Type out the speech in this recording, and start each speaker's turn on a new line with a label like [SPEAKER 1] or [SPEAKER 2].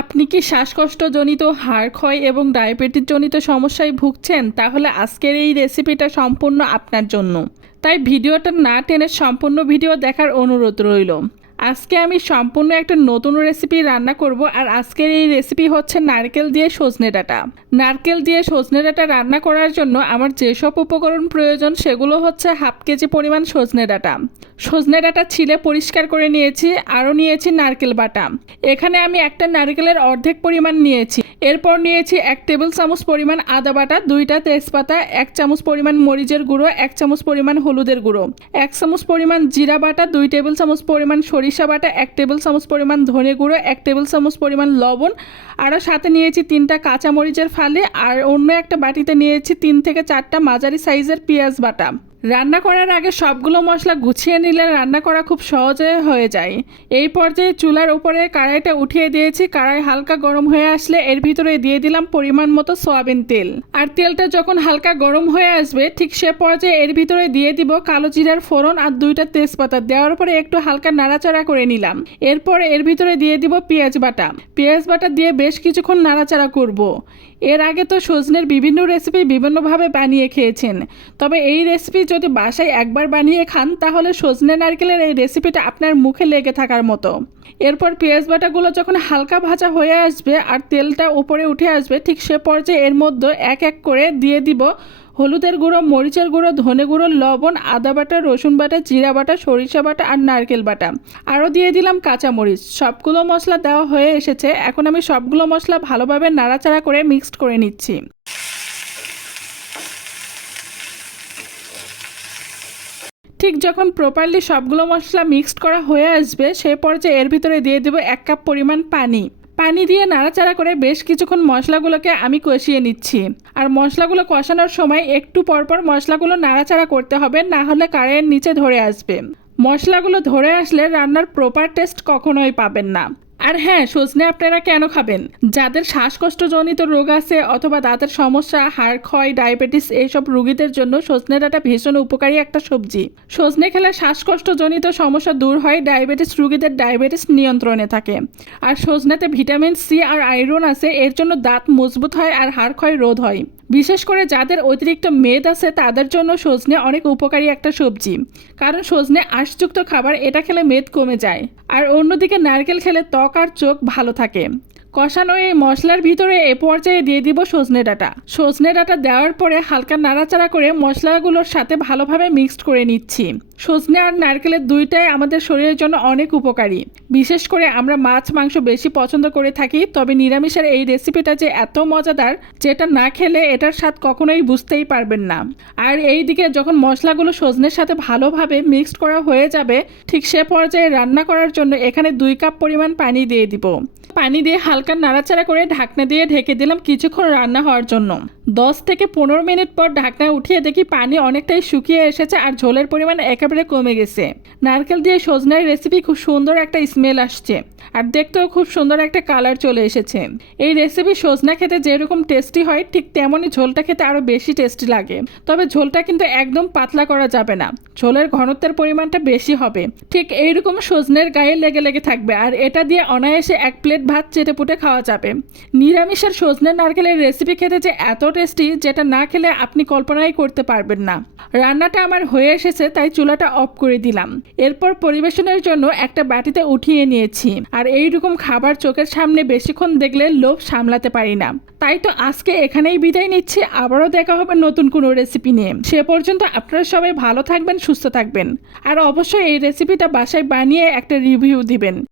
[SPEAKER 1] আপনি কি শ্বাসকষ্টজনিত হাড় ক্ষয় এবং ডায়াবেটিসজনিত সমস্যায় ভুগছেন? তাহলে আজকের এই রেসিপিটা সম্পূর্ণ আপনার জন্য। তাই ভিডিওটা না টেনে সম্পূর্ণ ভিডিও দেখার অনুরোধ রইল। আজকে আমি সম্পূর্ণ একটা নতুন রেসিপি রান্না করব আর আজকের এই রেসিপি হচ্ছে নারকেল দিয়ে সজনে ডাঁটা। নারকেল দিয়ে সজনে ডাঁটা রান্না করার জন্য আমার যেসব উপকরণ প্রয়োজন সেগুলো হচ্ছে হাফ কেজি পরিমাণ সজনে ডাঁটা। সজনে ডাঁটা ছিলে পরিষ্কার করে নিয়েছি, আরও নিয়েছি নারকেল বাটা। এখানে আমি একটা নারকেলের অর্ধেক পরিমাণ নিয়েছি। এরপর নিয়েছি এক টেবিল চামচ পরিমাণ আদা বাটা, দুইটা তেজপাতা, এক চামচ পরিমাণ মরিচের গুঁড়ো, এক চামচ পরিমাণ হলুদের গুঁড়ো। এক চামচ পরিমাণ জিরা বাটা, দুই টেবিল চামচ পরিমাণ সরিষা বাটা, এক টেবিল চামচ পরিমাণ ধনে গুঁড়ো, এক টেবিল চামচ পরিমাণ লবণ। আরও সাথে নিয়েছি তিনটা কাঁচা মরিচের ফালি, আর অন্য একটা বাটিতে নিয়েছি তিন থেকে চারটা মাঝারি সাইজের পেঁয়াজ বাটা। রান্না করার আগে সবগুলো মশলা গুছিয়ে নিলে রান্না করা খুব সহজে হয়ে যায়। এই পর্যায়ে চুলার উপরে কড়াইটা উঠিয়ে দিয়েছি। কড়াই হালকা গরম হয়ে আসলে এর ভিতরে দিয়ে দিলাম পরিমাণ মতো সয়াবিন তেল। আর তেলটা যখন হালকা গরম হয়ে আসবে, ঠিক সে পর্যায়ে এর ভিতরে দিয়ে দিব কালো জিরার ফোড়ন আর দুইটা তেজপাতা। দেওয়ার পরে একটু হালকা নাড়াচাড়া করে নিলাম। এরপর এর ভিতরে দিয়ে দিব পেঁয়াজ বাটা। পেঁয়াজ বাটা দিয়ে বেশ কিছুক্ষণ নাড়াচাড়া করব। এর আগে তো সজনের বিভিন্ন রেসিপি বিভিন্নভাবে বানিয়ে খেয়েছেন। তবে এই রেসিপি যদি বাসায় একবার বানিয়ে খান, তাহলে সজনে নারকেলের এই রেসিপিটা আপনার মুখে লেগে থাকার মতো। এরপর পেঁয়াজ বাটাগুলো যখন হালকা ভাজা হয়ে আসবে আর তেলটা উপরে উঠে আসবে, ঠিক সে পর্যায়ে এর মধ্যে এক এক করে দিয়ে দিব হলুদের গুঁড়ো, মরিচের গুঁড়ো, ধনে গুঁড়ো, লবণ, আদা বাটা, রসুন বাটা, জিরা বাটা, সরিষা বাটা আর নারকেল বাটা। আরও দিয়ে দিলাম কাঁচামরিচ সবগুলো মশলা দেওয়া হয়ে এসেছে। এখন আমি সবগুলো মশলা ভালোভাবে নাড়াচাড়া করে মিক্সড করে নিচ্ছি। ঠিক যখন প্রপারলি সবগুলো মশলা মিক্সড করা হয়ে আসবে সেই পর্যায়ে এর ভিতরে দিয়ে দেবো এক কাপ পরিমাণ পানি। পানি দিয়ে নাড়াচাড়া করে বেশ কিছুক্ষণ মশলাগুলোকে আমি কষিয়ে নিচ্ছি। আর মশলাগুলো কষানোর সময় একটু পরপর মশলাগুলো নাড়াচাড়া করতে হবে, না হলে কারেন্ট নিচে ধরে আসবে। মশলাগুলো ধরে আসলে রান্নার প্রপার টেস্ট কখনোই পাবেন না। আর হ্যাঁ সজনে আপনারা কেন খাবেন? যাদের শ্বাসকষ্টজনিত রোগ আছে অথবা দাঁতের সমস্যা, হাড় ক্ষয়, ডায়াবেটিস এইসব রোগীদের জন্য সজনে ডাঁটা ভীষণ উপকারী একটা সবজি। সজনে খেলে শ্বাসকষ্টজনিত সমস্যা দূর হয়, ডায়াবেটিস রোগীদের ডায়াবেটিস নিয়ন্ত্রণে থাকে। আর সজনেতে ভিটামিন সি আর আয়রন আছে, এর জন্য দাঁত মজবুত হয় আর হাড় ক্ষয় রোধ হয়। বিশেষ করে যাদের অতিরিক্ত মেদ আছে, তাদের জন্য সজনে অনেক উপকারী একটা সবজি। কারণ সজনে আশযুক্ত খাবার, এটা খেলে মেদ কমে যায়। আর অন্যদিকে নারকেল খেলে ত্বক আর চোখ ভালো থাকে। কষানো এই মশলার ভিতরে এ পর্যায়ে দিয়ে দিব সজনে ডাটা। সজনে ডাটা দেওয়ার পরে হালকা নাড়াচাড়া করে মশলাগুলোর সাথে ভালোভাবে মিক্সড করে নিচ্ছি। সজনে আর নারকেলের দুইটাই আমাদের শরীরের জন্য অনেক উপকারী। বিশেষ করে আমরা মাছ, মাংস বেশি পছন্দ করে থাকি, তবে নিরামিষের এই রেসিপিটা যে এত মজাদার, যেটা না খেলে এটার স্বাদ কখনোই বুঝতেই পারবেন না। আর এই দিকে যখন মশলাগুলো সজনের সাথে ভালোভাবে মিক্সড করা হয়ে যাবে, ঠিক সে পর্যায়ে রান্না করার জন্য এখানে দুই কাপ পরিমাণ পানি দিয়ে দিব। পানি দিয়ে হালকা নাড়াচাড়া করে ঢাকনা দিয়ে ঢেকে দিলাম কিছুক্ষণ রান্না হওয়ার জন্য। দশ থেকে পনেরো মিনিট পর ঢাকনা উঠিয়ে দেখি পানি অনেকটাই শুকিয়ে এসেছে আর ঝোলের পরিমাণ একেবারে কমে গেছে। নারকেল দিয়ে সজনের রেসিপি খুব সুন্দর একটা স্মেল আসছে আর দেখতেও খুব সুন্দর একটা কালার চলে এসেছে। এই রেসিপি সজনা খেতে যেরকম টেস্টি হয়, ঠিক তেমনই ঝোলটা খেতে আরও বেশি টেস্টি লাগে। তবে ঝোলটা কিন্তু একদম পাতলা করা যাবে না। ঝোলের ঘনত্বের পরিমাণটা বেশি হবে। ঠিক এইরকম সজনের গায়ে লেগে লেগে থাকবে আর এটা দিয়ে অনায়াসে এক প্লেট ভাত চেটে পুটে খাওয়া যাবে। নিরামিষের সজনের নারকেলের রেসিপি খেতে যে এত টেস্টি যেটা না খেলে আপনি কল্পনাই করতে পারবেন না। রান্নাটা আমার হয়ে এসেছে, তাই চুলাটা অফ করে দিলাম। এরপর পরিবেশনের জন্য একটা বাটিতে উঠিয়ে নিয়েছি। আর এইরকম খাবার চোখের সামনে বেশিক্ষণ দেখলে লোভ সামলাতে পারি না। তাই তো আজকে এখানেই বিদায় নিচ্ছি। আবারও দেখা হবে নতুন কোনো রেসিপি নিয়ে। সে পর্যন্ত আপনারা সবাই ভালো থাকবেন, সুস্থ থাকবেন। আর অবশ্যই এই রেসিপিটা বাসায় বানিয়ে একটা রিভিউ দিবেন।